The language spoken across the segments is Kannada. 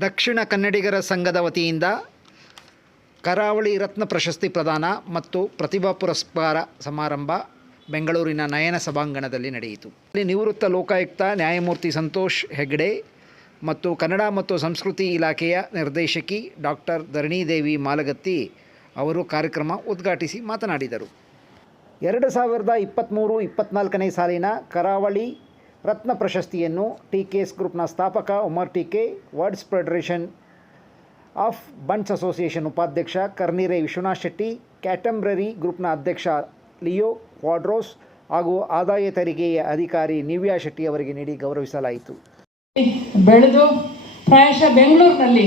ದಕ್ಷಿಣ ಕನ್ನಡಿಗರ ಸಂಘದ ವತಿಯಿಂದ ಕರಾವಳಿ ರತ್ನ ಪ್ರಶಸ್ತಿ ಪ್ರದಾನ ಮತ್ತು ಪ್ರತಿಭಾ ಪುರಸ್ಕಾರ ಸಮಾರಂಭ ಬೆಂಗಳೂರಿನ ನಯನ ಸಭಾಂಗಣದಲ್ಲಿ ನಡೆಯಿತು. ಇಲ್ಲಿ ನಿವೃತ್ತ ಲೋಕಾಯುಕ್ತ ನ್ಯಾಯಮೂರ್ತಿ ಸಂತೋಷ್ ಹೆಗ್ಡೆ ಮತ್ತು ಕನ್ನಡ ಮತ್ತು ಸಂಸ್ಕೃತಿ ಇಲಾಖೆಯ ನಿರ್ದೇಶಕಿ ಡಾಕ್ಟರ್ ಧರಣಿದೇವಿ ಮಾಲಗತ್ತಿ ಅವರು ಕಾರ್ಯಕ್ರಮ ಉದ್ಘಾಟಿಸಿ ಮಾತನಾಡಿದರು. 2023-24ನೇ ಸಾಲಿನ ಕರಾವಳಿ ರತ್ನ ಪ್ರಶಸ್ತಿಯನ್ನು ಟಿಕೆಎಸ್ ಗ್ರೂಪ್ನ ಸ್ಥಾಪಕ Umar TK, words federation of Bunts association ಉಪಾಧ್ಯಕ್ಷ ಕರ್ನಿರೆ ವಿಶ್ವನಾಥ್ ಶೆಟ್ಟಿ, ಕ್ಯಾಟಂಬ್ರರಿ ಗ್ರೂಪ್ನ ಅಧ್ಯಕ್ಷ ಲಿಯೋ ಕ್ವಾಡ್ರೋಸ್ ಹಾಗೂ ಆದಾಯ ತೆರಿಗೆಯ ಅಧಿಕಾರಿ ನಿವ್ಯಾ ಶೆಟ್ಟಿ ಅವರಿಗೆ ನೀಡಿ ಗೌರವಿಸಲಾಯಿತು. ಬೆಳೆದು ಪ್ರಾಯಶಃ ಬೆಂಗಳೂರಿನಲ್ಲಿ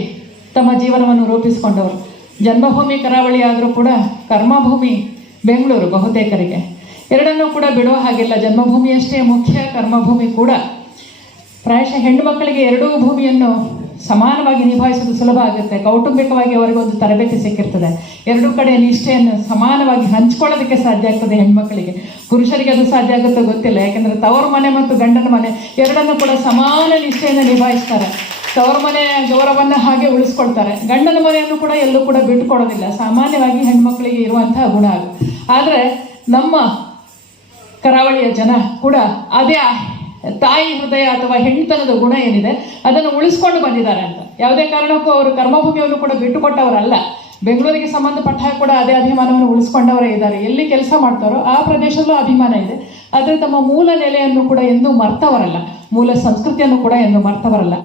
ತಮ್ಮ ಜೀವನವನ್ನು ರೂಪಿಸಿಕೊಂಡವರು. ಜನ್ಮಭೂಮಿ ಕರಾವಳಿ ಆದರೂ ಕೂಡ ಕರ್ಮಭೂಮಿ ಬೆಂಗಳೂರು ಬಹುತೇಕರಿಗೆ. ಎರಡನ್ನೂ ಕೂಡ ಬಿಡುವ ಹಾಗಿಲ್ಲ. ಜನ್ಮಭೂಮಿಯಷ್ಟೇ ಮುಖ್ಯ, ಕರ್ಮಭೂಮಿ ಕೂಡ. ಪ್ರಾಯಶಃ ಹೆಣ್ಣು ಮಕ್ಕಳಿಗೆ ಎರಡೂ ಭೂಮಿಯನ್ನು ಸಮಾನವಾಗಿ ನಿಭಾಯಿಸೋದು ಸುಲಭ ಆಗುತ್ತೆ. ಕೌಟುಂಬಿಕವಾಗಿ ಅವರಿಗೊಂದು ತರಬೇತಿ ಸಿಕ್ಕಿರ್ತದೆ. ಎರಡೂ ಕಡೆ ನಿಷ್ಠೆಯನ್ನು ಸಮಾನವಾಗಿ ಹಂಚ್ಕೊಳ್ಳೋದಕ್ಕೆ ಸಾಧ್ಯ ಆಗ್ತದೆ ಹೆಣ್ಮಕ್ಳಿಗೆ. ಪುರುಷರಿಗೆ ಅದು ಸಾಧ್ಯ ಆಗುತ್ತೋ ಗೊತ್ತಿಲ್ಲ. ಯಾಕೆಂದರೆ ತವರು ಮನೆ ಮತ್ತು ಗಂಡನ ಮನೆ ಎರಡನ್ನೂ ಕೂಡ ಸಮಾನ ನಿಷ್ಠೆಯನ್ನು ನಿಭಾಯಿಸ್ತಾರೆ. ತವರು ಮನೆ ಗೌರವವನ್ನು ಹಾಗೆ ಉಳಿಸ್ಕೊಳ್ತಾರೆ. ಗಂಡನ ಮನೆಯನ್ನು ಕೂಡ ಎಲ್ಲೂ ಕೂಡ ಬಿಟ್ಟುಕೊಡೋದಿಲ್ಲ. ಸಾಮಾನ್ಯವಾಗಿ ಹೆಣ್ಮಕ್ಳಿಗೆ ಇರುವಂತಹ ಗುಣ ಅದು. ಆದರೆ ನಮ್ಮ ಕರಾವಳಿಯ ಜನ ಕೂಡ ಅದೇ ತಾಯಿ ಹೃದಯ ಅಥವಾ ಹೆಣ್ತನದ ಗುಣ ಏನಿದೆ ಅದನ್ನು ಉಳಿಸ್ಕೊಂಡು ಬಂದಿದ್ದಾರೆ ಅಂತ. ಯಾವುದೇ ಕಾರಣಕ್ಕೂ ಅವರು ಕರ್ಮಭೂಮಿಯನ್ನು ಕೂಡ ಬಿಟ್ಟುಕೊಟ್ಟವರಲ್ಲ. ಬೆಂಗಳೂರಿಗೆ ಸಂಬಂಧಪಟ್ಟ ಕೂಡ ಅದೇ ಅಭಿಮಾನವನ್ನು ಉಳಿಸ್ಕೊಂಡವರೇ ಇದ್ದಾರೆ. ಎಲ್ಲಿ ಕೆಲಸ ಮಾಡ್ತಾರೋ ಆ ಪ್ರದೇಶದಲ್ಲೂ ಅಭಿಮಾನ ಇದೆ. ಆದರೆ ತಮ್ಮ ಮೂಲ ನೆಲೆಯನ್ನು ಕೂಡ ಎಂದೂ ಮರ್ತವರಲ್ಲ, ಮೂಲ ಸಂಸ್ಕೃತಿಯನ್ನು ಕೂಡ ಎಂದೂ ಮರ್ತವರಲ್ಲ.